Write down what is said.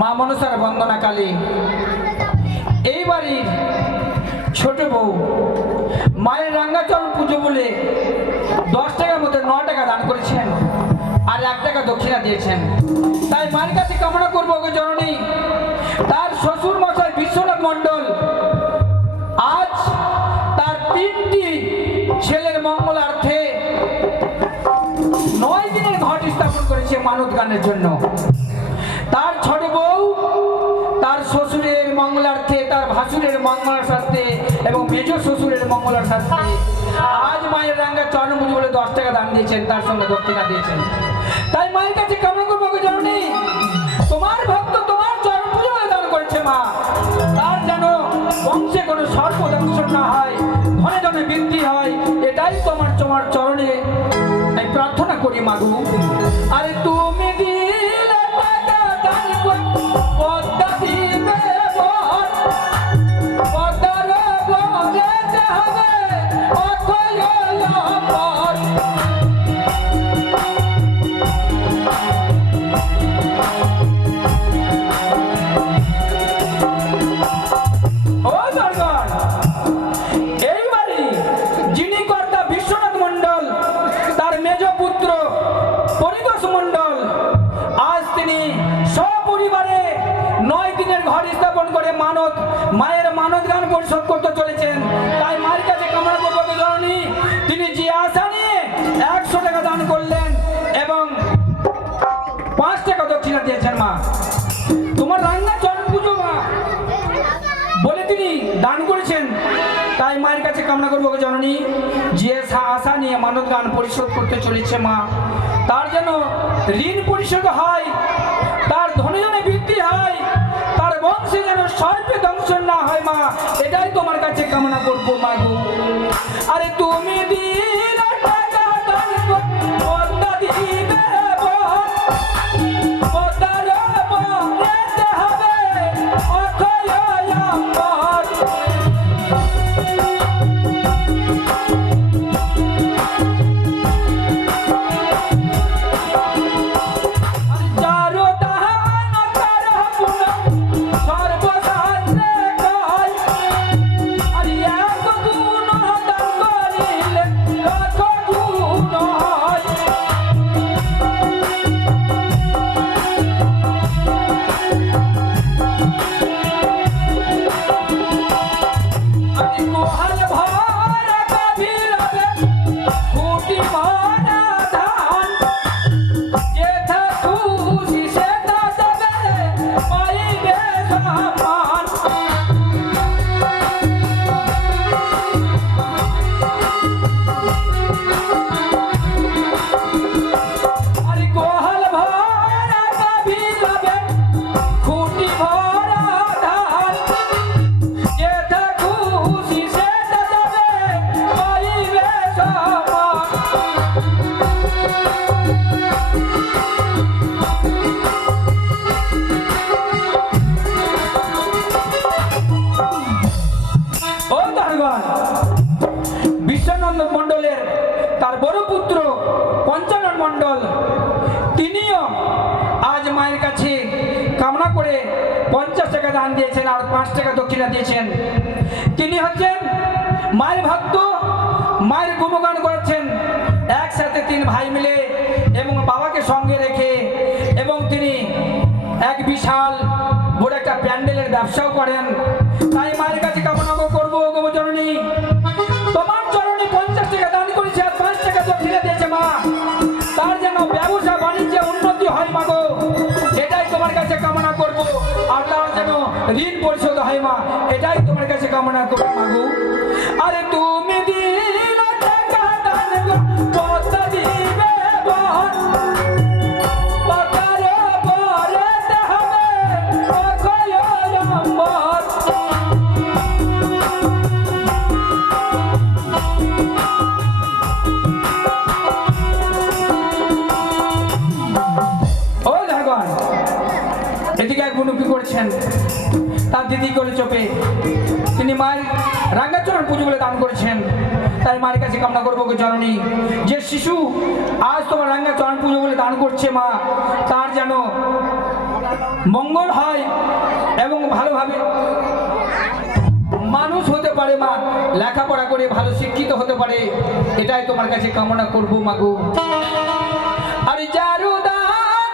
মা মনসার বন্দনা কালী। এই বাড়ির ছোট বউ মায়ের রাঙ্গাচরণ পুজো বলে দশ টাকার মধ্যে ন টাকা দান করেছেন আর এক টাকা দক্ষিণা দিয়েছেন। তাই মায়ের কাছে কামনা করব ওকে জননী, তার শ্বশুর মশাই বিশ্বনাথ মণ্ডল, আজ তার তিনটি ছেলের মঙ্গলার্থে নয় দিনের ঘট স্থাপন করেছে মানত গানের জন্য। তার ছোট বউ শ্বশুরের মঙ্গলার্থে, তার ভাসুরের মঙ্গলার স্বার্থে এবং মেজ শ্বশুরের মঙ্গলার স্বার্থে আজ মায়ের রাঙ্গা চরণমুজি বলে দশ টাকা দান দিয়েছেন, তার সঙ্গে দক্ষিণা দিয়েছেন। তাই মায়ের কাছে কামনা করব গো জননী তোমার ভক্ত তোমার চরণ পুজো দান করেছে মা। তার যেন বংশে কোনো সর্বদংশন না হয়, ধনে ধনে বৃদ্ধি হয়, এটাই তোমার তোমার চরণে। আমি প্রার্থনা করি মাগু আরে তুমি দিলে পরিতোষ মণ্ডল, আজ তিনি সপরিবারে নয় দিনের ঘর স্থাপন করে মানত মায়ের মানত গান পরিশোধ করতে চলেছেন। তাই মায়ের কাছে কামনা করব জননী, তিনি যে আশা নিয়ে একশো টাকা দান করলেন এবং পাঁচ টাকা দক্ষিণা দিয়েছেন মা। তোমার রান্না চরণ পুজো মা। বলে তিনি দান করেছেন। তাই মায়ের কাছে কামনা করব জননী, যে আশা নিয়ে মানব গান পরিশোধ করতে চলেছে মা, তার যেন ঋণ পরিশোধ হয়, তার ধনে যেন বৃদ্ধি হয়, তার বংশে যেন সর্বে দংশন না হয় মা, এটাই তোমার কাছে কামনা করব মা গো। আরে তুমি দিলে করে পঞ্চাশ টাকা দান দিয়েছেন আর পাঁচ টাকা দক্ষিণা দিয়েছেন। তিনি হচ্ছেন মায়ের ভক্ত, মায়ের গুণগান করেছেন। একসাথে তিন ভাই মিলে এবং বাবাকে সঙ্গে রেখে এবং তিনি এক বিশাল বড় একটা প্যান্ডেলের ব্যবসাও করেন। আরে তুমি বলে দান করেছেন। তাই মায়ের কাছে কামনা করব গো জননী। যে শিশু আজ তোমার রাঙ্গাচরণ পুজো বলে দান করছে মা, তার যেন মঙ্গল হয় এবং ভালোভাবে মানুষ হতে পারে মা, লেখাপড়া করে ভালো শিক্ষিত হতে পারে, এটাই তোমার কাছে কামনা করব মাগো আরে যারু দান